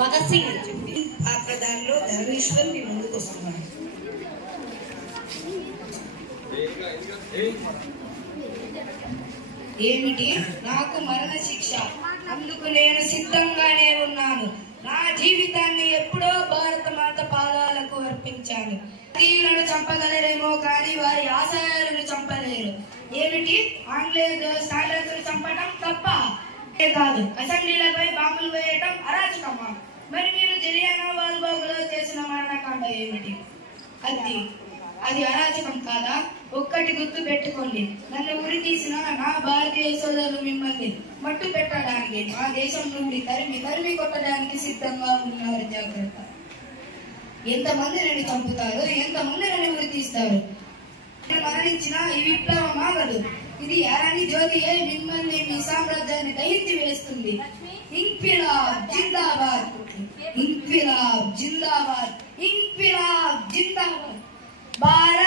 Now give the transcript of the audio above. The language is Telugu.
భగత్ సింగ్ అని చెప్పి పాత్రధారిలో ధర్మేశ్వర్ మీ ముందుకు వస్తున్నాడు. ఏమిటి? నాకు మరణ శిక్ష, అందుకు నేను సిద్ధంగానే ఉన్నాను. నా జీవితాన్ని ఎప్పుడో భారత మాత పాదాలకు అర్పించాను. తీరులను చంపగలరేమో కానీ వారి ఆశయాలను చంపలేరు. ఏమిటి? ఆంగ్లేయ స్టాండర్డ్స్ చంపడం తప్ప కాదు, అసెంబ్లీలపై బాంబులు వేయటం అరాచకమా? మరి మీరు జలియానా వాల్బాగ్లో చేసిన మరణకాండ ఏమిటి? అది అరాచకం కాదా? ఒక్కటి గుర్తు పెట్టుకోండి, నన్ను ఉరి తీసిన నా భారతీయ సోదరులు మిమ్మల్ని మట్టు పెట్టడానికి, మా దేశం నుండి తరిమి కొట్టడానికి సిద్ధంగా ఉన్నారు. జాగ్రత్త. ఎంతమంది నన్ను చంపుతారు, ఎంతమంది నన్ను ఉరి తీస్తారు. మరణించిన ఈ విప్లవం ఆగదు. ఇది అరణి జ్యోతియే మిమ్మల్ని మీ సామ్రాజ్యాన్ని దహించి వేస్తుంది. ఇంక్విలాబ్ జిందాబాద్, ఇంక్విలాబ్ జిందాబాద్, ఇంక్విలాబ్ జిందాబాద్. భారత్